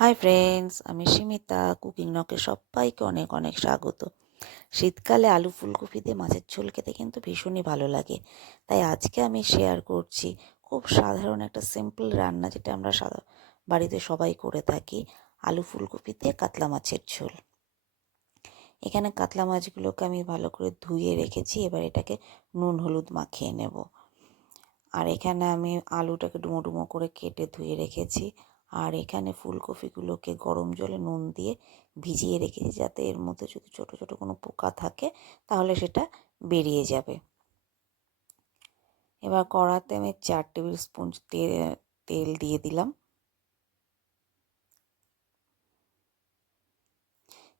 Hi friends, আমি সিমিতা। Cooking নকে সবাইকে অনেক অনেক স্বাগত। শীতকালে আলু ফুলকপি দিয়ে মাছের ঝোল খেতে কিন্তু ভীষণই ভালো লাগে। তাই আজকে আমি শেয়ার করছি খুব সাধারণ একটা সিম্পল রান্না, যেটা আমরা বাড়িতে সবাই করে থাকি, আলু ফুলকপি দিয়ে কাতলা মাছের ঝোল। এখানে কাতলা মাছগুলোকে আমি ভালো করে ধুয়ে রেখেছি, এবার এটাকে নুন হলুদ মাখিয়ে নেব। আর এখানে আমি আলুটাকে ডুমো ডুমো করে কেটে ধুয়ে রেখেছি। আর এখানে ফুলকপিগুলোকে গরম জলে নুন দিয়ে ভিজিয়ে রেখেছি, যাতে এর মধ্যে যদি ছোটো ছোটো কোনো পোকা থাকে তাহলে সেটা বেরিয়ে যাবে। এবার কড়াতে আমি 4 টেবিল স্পুন তেল দিয়ে দিলাম।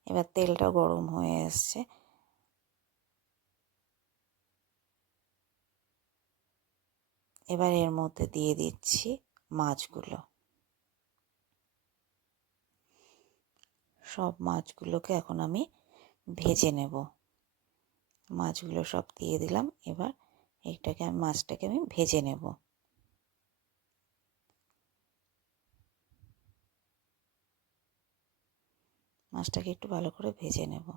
এবার তেলটা গরম হয়ে এসছে, এবার এর মধ্যে দিয়ে দিচ্ছি মাছগুলো। সব মাছগুলোকে এখন আমি ভেজে নেব। মাছগুলো সব দিয়ে দিলাম। এবার মাছটাকে আমি ভেজে নেব। মাছটাকে একটু ভালো করে ভেজে নেব।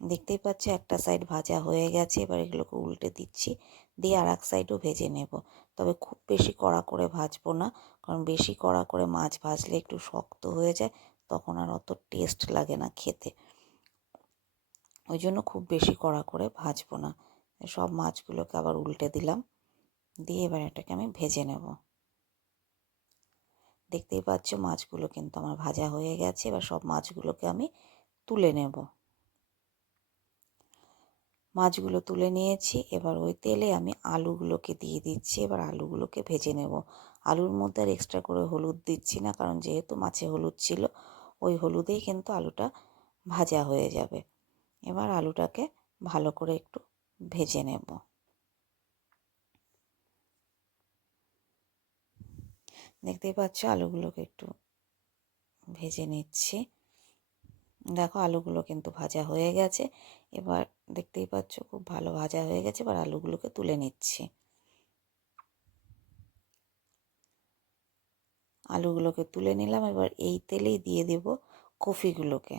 দেখতেই পাচ্ছি একটা সাইড ভাজা হয়ে গেছে। এবার এগুলোকে উল্টে দিচ্ছি, দিয়ে আর এক সাইডও ভেজে নেব। তবে খুব বেশি কড়া করে ভাজবো না, কারণ বেশি কড়া করে মাছ ভাজলে একটু শক্ত হয়ে যায়, তখন আর অত টেস্ট লাগে না খেতে। ওই জন্য খুব বেশি কড়া করে ভাজবো না। সব মাছগুলোকে আবার উল্টে দিলাম, দিয়ে এবার এটাকে আমি ভেজে নেব। দেখতেই পাচ্ছ মাছগুলো কিন্তু আমার ভাজা হয়ে গেছে। এবার সব মাছগুলোকে আমি তুলে নেব। মাছগুলো তুলে নিয়েছি। এবার ওই তেলে আমি আলুগুলোকে দিয়ে দিচ্ছি। এবার আলুগুলোকে ভেজে নেব। আলুর মধ্যে আর এক্সট্রা করে হলুদ দিচ্ছি না, কারণ যেহেতু মাছে হলুদ ছিল, ওই হলুদেই কিন্তু আলুটা ভাজা হয়ে যাবে। এবার আলুটাকে ভালো করে একটু ভেজে নেব। দেখতেই পাচ্ছ আলুগুলোকে একটু ভেজে নিচ্ছি। দেখো আলুগুলো কিন্তু ভাজা হয়ে গেছে। এবার দেখতেই পাচ্ছ খুব ভালো ভাজা হয়ে গেছে। এবার আলুগুলোকে তুলে নিচ্ছি। আলুগুলোকে তুলে নিলাম। এবার এই তেলেই দিয়ে দেব কফিগুলোকে।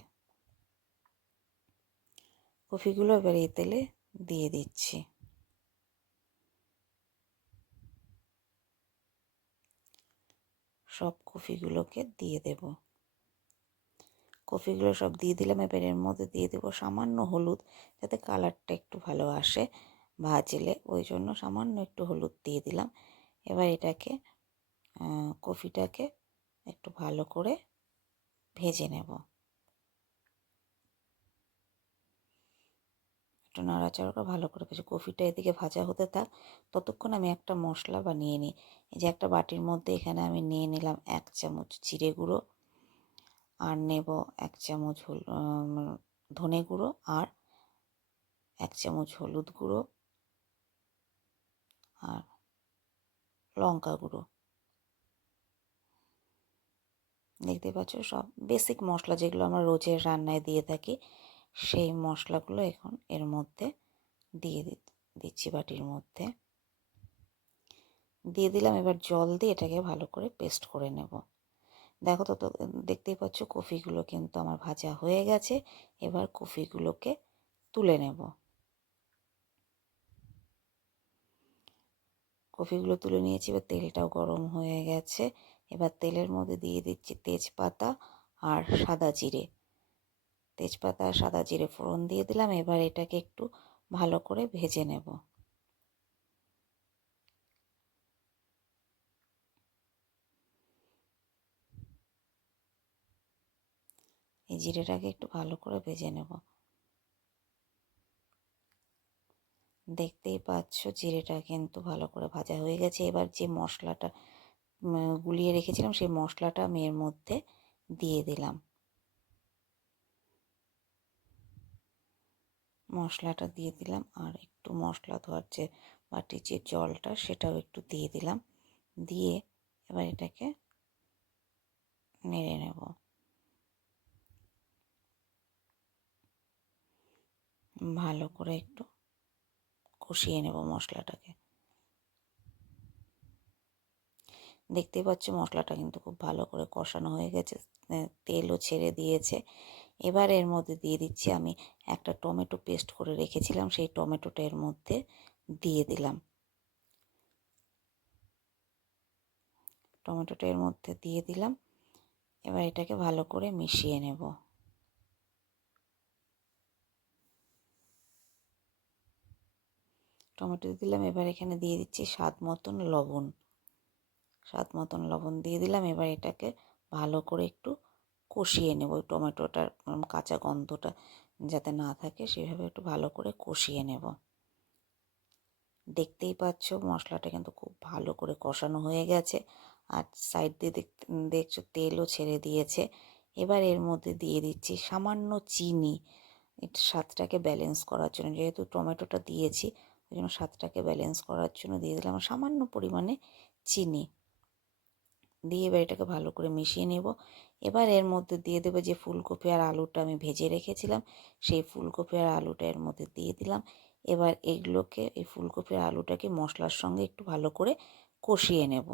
কফিগুলো এবার এই তেলে দিয়ে দিচ্ছি। সব কফিগুলোকে দিয়ে দেব। কফিগুলো সব দিয়ে দিলাম। এবার এর মধ্যে দিয়ে দেবো সামান্য হলুদ, যাতে কালারটা একটু ভালো আসে ভাজলে, ওই জন্য সামান্য একটু হলুদ দিয়ে দিলাম। এবার কফিটাকে একটু ভালো করে ভেজে নেব। একটু নাড়াচাড়া করে ভালো করে ভেজে, কফিটা এদিকে ভাজা হতে থাক, ততক্ষণ আমি একটা মশলা বানিয়ে নিই। এই যে একটা বাটির মধ্যে এখানে আমি নিয়ে নিলাম 1 চামচ জিরে গুঁড়ো, আর নেব 1 চামচ ধনে গুঁড়ো, আর 1 চামচ হলুদ গুঁড়ো, আর লঙ্কা গুঁড়ো। দেখতে পাচ্ছ সব বেসিক মশলা, যেগুলো আমরা রোজের রান্নায় দিয়ে থাকি, সেই মশলাগুলো এখন এর মধ্যে দিয়ে দিচ্ছি বাটির মধ্যে। দিয়ে দিলাম। এবার জল দিয়ে এটাকে ভালো করে পেস্ট করে নেব। দেখো তো, দেখতেই পাচ্ছ কফিগুলো কিন্তু আমার ভাজা হয়ে গেছে। এবার কফিগুলোকে তুলে নেব। কফিগুলো তুলে নিয়েছি। এবার তেলটাও গরম হয়ে গেছে। এবার তেলের মধ্যে দিয়ে দিচ্ছি তেজপাতা আর সাদা জিরে। তেজপাতা আর সাদা জিরে ফোড়ন দিয়ে দিলাম। এবার এটাকে একটু ভালো করে ভেজে নেব। এই জিরেটাকে একটু ভালো করে ভেজে নেব। দেখতেই পাচ্ছ জিরেটা কিন্তু ভালো করে ভাজা হয়ে গেছে। এবার যে মশলাটা গুলিয়ে রেখেছিলাম, সেই মশলাটা আমি এর মধ্যে দিয়ে দিলাম। মশলাটা দিয়ে দিলাম, আর একটু মশলা ধোয়ার যে বাটির যে জলটা, সেটাও একটু দিয়ে দিলাম। দিয়ে এবার এটাকে নেড়ে নেব। ভালো করে একটু কষিয়ে নেব মশলাটাকে। দেখতেই পাচ্ছ মশলাটা কিন্তু খুব ভালো করে কষানো হয়ে গেছে, তেলও ছেড়ে দিয়েছে। এবার এর মধ্যে দিয়ে দিচ্ছি আমি একটা টমেটো পেস্ট করে রেখেছিলাম, সেই টমেটোটা এর মধ্যে দিয়ে দিলাম। টমেটোটা এর মধ্যে দিয়ে দিলাম। এবার এটাকে ভালো করে মিশিয়ে নেব। টমেটো দিলাম, এবার এখানে দিয়ে দিচ্ছি স্বাদ মতন লবণ। স্বাদ মতন লবণ দিয়ে দিলাম। এবার এটাকে ভালো করে একটু কষিয়ে নেব। ওই টমেটোটার কাঁচা গন্ধটা যাতে না থাকে সেভাবে একটু ভালো করে কষিয়ে নেব। দেখতেই পাচ্ছ মশলাটা কিন্তু খুব ভালো করে কষানো হয়ে গেছে, আর সাইড দিয়ে দেখছো তেলও ছেড়ে দিয়েছে। এবার এর মধ্যে দিয়ে দিচ্ছি সামান্য চিনি, একটু স্বাদটাকে ব্যালেন্স করার জন্য। যেহেতু টমেটোটা দিয়েছি ওই জন্য স্বাদটাকে ব্যালেন্স করার জন্য দিয়ে দিলাম সামান্য পরিমাণে চিনি। দিয়ে এবার এটাকে ভালো করে মিশিয়ে নেব। এবার এর মধ্যে দিয়ে দেবো যে ফুলকপি আর আলুটা আমি ভেজে রেখেছিলাম, সেই ফুলকপি আর আলুটা এর মধ্যে দিয়ে দিলাম। এবার এগুলোকে, এই ফুলকপি আর আলুটাকে মশলার সঙ্গে একটু ভালো করে কষিয়ে নেব।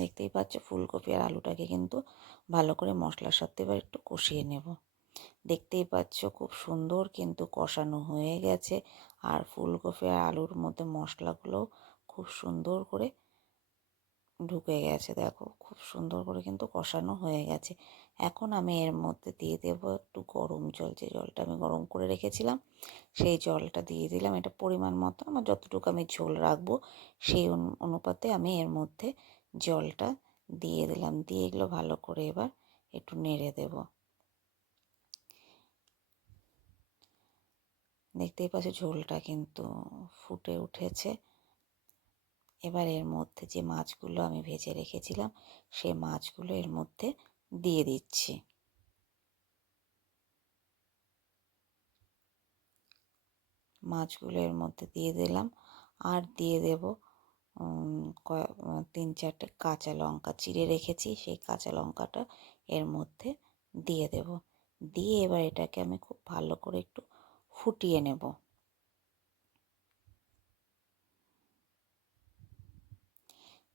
দেখতেই পাচ্ছ ফুলকপি আর আলুটাকে কিন্তু ভালো করে মশলার সাথে এবার একটু কষিয়ে নেব। দেখতেই পাচ্ছ খুব সুন্দর কিন্তু কষানো হয়ে গেছে, আর ফুলকপি আর আলুর মধ্যে মশলাগুলো খুব সুন্দর করে ঢুকে গেছে। দেখো খুব সুন্দর করে কিন্তু কষানো হয়ে গেছে। এখন আমি এর মধ্যে দিয়ে দেবো একটু গরম জল, যে জলটা আমি গরম করে রেখেছিলাম সেই জলটা দিয়ে দিলাম। এটা পরিমাণ মতো, আমার যতটুকু আমি ঝোল রাখবো সেই অনুপাতে আমি এর মধ্যে জলটা দিয়ে দিলাম। দিয়ে এগুলো ভালো করে এবার একটু নেড়ে দেব। দেখতেই পাচ্ছ ঝোলটা কিন্তু ফুটে উঠেছে। এবার এর মধ্যে যে মাছগুলো আমি ভেজে রেখেছিলাম সেই মাছগুলো এর মধ্যে দিয়ে দিচ্ছি। মাছগুলো এর মধ্যে দিয়ে দিলাম, আর দিয়ে দেব 3-4টে কাঁচা লঙ্কা চিড়ে রেখেছি, সেই কাঁচা লঙ্কাটা এর মধ্যে দিয়ে দেব। দিয়ে এবার এটাকে আমি খুব ভালো করে একটু ফুটিয়ে নেব।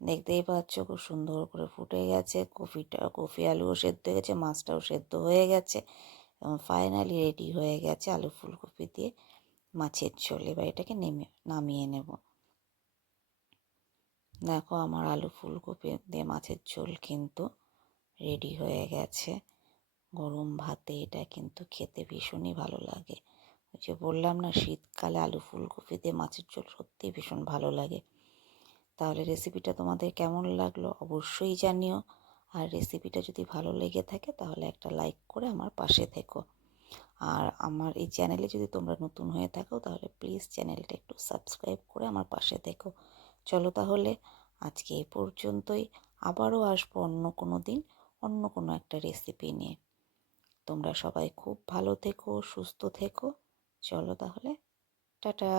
দেখতেই পাচ্ছ খুব সুন্দর করে ফুটে গেছে, কফি আলুও সেদ্ধ হয়ে গেছে, মাছটাও সেদ্ধ হয়ে গেছে, এবং ফাইনালি রেডি হয়ে গেছে আলু ফুলকপি দিয়ে মাছের ঝোল। এবার এটাকে নামিয়ে নেব। দেখো আমার আলু ফুলকপি দিয়ে মাছের ঝোল কিন্তু রেডি হয়ে গেছে। গরম ভাতে এটা কিন্তু খেতে ভীষণই ভালো লাগে। ওই যে বললাম না, শীতকালে আলু ফুলকপি দিয়ে মাছের ঝোল সত্যিই ভীষণ ভালো লাগে। তাহলে রেসিপিটা তোমাদের কেমন লাগলো অবশ্যই জানিও। আর রেসিপিটা যদি ভালো লেগে থাকে তাহলে একটা লাইক করে আমার পাশে থেকো। আর আমার এই চ্যানেলে যদি তোমরা নতুন হয়ে থাকো তাহলে প্লিজ চ্যানেলটা একটু সাবস্ক্রাইব করে আমার পাশে থেকো। চলো তাহলে আজকে এই পর্যন্তই। আবারও আসবো অন্য কোনো দিন অন্য কোনো একটা রেসিপি নিয়ে। তোমরা সবাই খুব ভালো থেকো, সুস্থ থেকো। চলো তাহলে, টাটা।